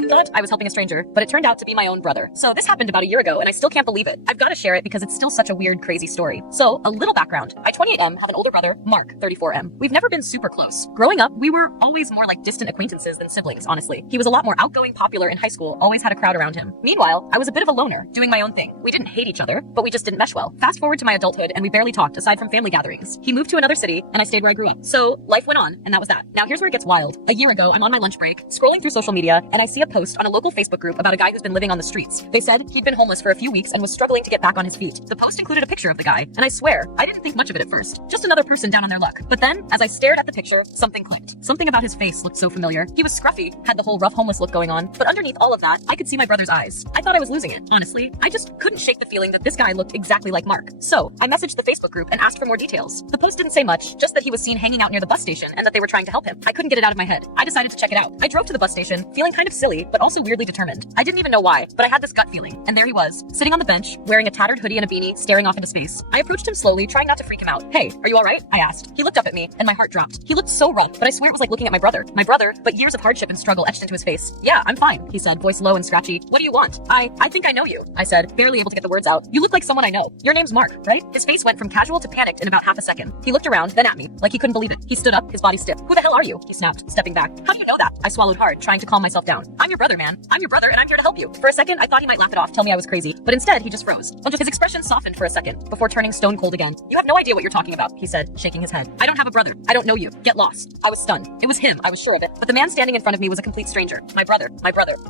I thought I was helping a stranger, but it turned out to be my own brother. So this happened about a year ago, and I still can't believe it. I've got to share it because it's still such a weird, crazy story. So, a little background. I, 28M, have an older brother, Mark, 34M. We've never been super close. Growing up, we were always more like distant acquaintances than siblings, honestly. He was a lot more outgoing, popular in high school, always had a crowd around him. Meanwhile, I was a bit of a loner, doing my own thing. We didn't hate each other, but we just didn't mesh well. Fast forward to my adulthood, and we barely talked aside from family gatherings. He moved to another city, and I stayed where I grew up. So, life went on, and that was that. Now here's where it gets wild. A year ago, I'm on my lunch break, scrolling through social media, and I see a post on a local Facebook group about a guy who's been living on the streets. They said he'd been homeless for a few weeks and was struggling to get back on his feet. The post included a picture of the guy, and I swear, I didn't think much of it at first. Just another person down on their luck. But then, as I stared at the picture, something clicked. Something about his face looked so familiar. He was scruffy, had the whole rough homeless look going on, but underneath all of that, I could see my brother's eyes. I thought I was losing it, honestly. I just couldn't shake the feeling that this guy looked exactly like Mark. So, I messaged the Facebook group and asked for more details. The post didn't say much, just that he was seen hanging out near the bus station and that they were trying to help him. I couldn't get it out of my head. I decided to check it out. I drove to the bus station, feeling kind of silly, but also weirdly determined. I didn't even know why, but I had this gut feeling. And there he was, sitting on the bench, wearing a tattered hoodie and a beanie, staring off into space. I approached him slowly, trying not to freak him out. "Hey, are you alright?" I asked. He looked up at me, and my heart dropped. He looked so rough, but I swear it was like looking at my brother. My brother, but years of hardship and struggle etched into his face. "Yeah, I'm fine," he said, voice low and scratchy. "What do you want?" I think I know you," I said, barely able to get the words out. "You look like someone I know. Your name's Mark, right?" His face went from casual to panicked in about half a second. He looked around, then at me, like he couldn't believe it. He stood up, his body stiff. "Who the hell are you?" he snapped, stepping back. "How do you know that?" I swallowed hard, trying to calm myself down. "I'm your brother, man. I'm your brother, and I'm here to help you." For a second, I thought he might laugh it off, tell me I was crazy, but instead, he just froze. His expression softened for a second, before turning stone cold again. "You have no idea what you're talking about," he said, shaking his head. "I don't have a brother. I don't know you. Get lost." I was stunned. It was him, I was sure of it, but the man standing in front of me was a complete stranger. My brother,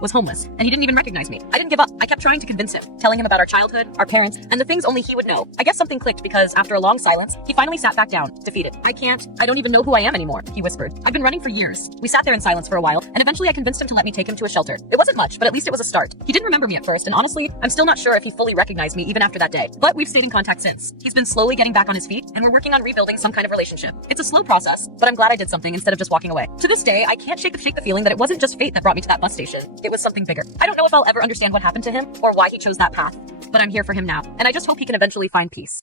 was homeless, and he didn't even recognize me. I didn't give up. I kept trying to convince him, telling him about our childhood, our parents, and the things only he would know. I guess something clicked because, after a long silence, he finally sat back down, defeated. I don't even know who I am anymore," he whispered. "I've been running for years." We sat there in silence for a while, and eventually I convinced him to let me take him to a shelter. It wasn't much, but at least it was a start. He didn't remember me at first, and honestly, I'm still not sure if he fully recognized me even after that day. But we've stayed in contact since. He's been slowly getting back on his feet, and we're working on rebuilding some kind of relationship. It's a slow process, but I'm glad I did something instead of just walking away. To this day, I can't shake the feeling that it wasn't just fate that brought me to that bus station. It was something bigger. I don't know if I'll ever understand what happened to him, or why he chose that path, but I'm here for him now, and I just hope he can eventually find peace.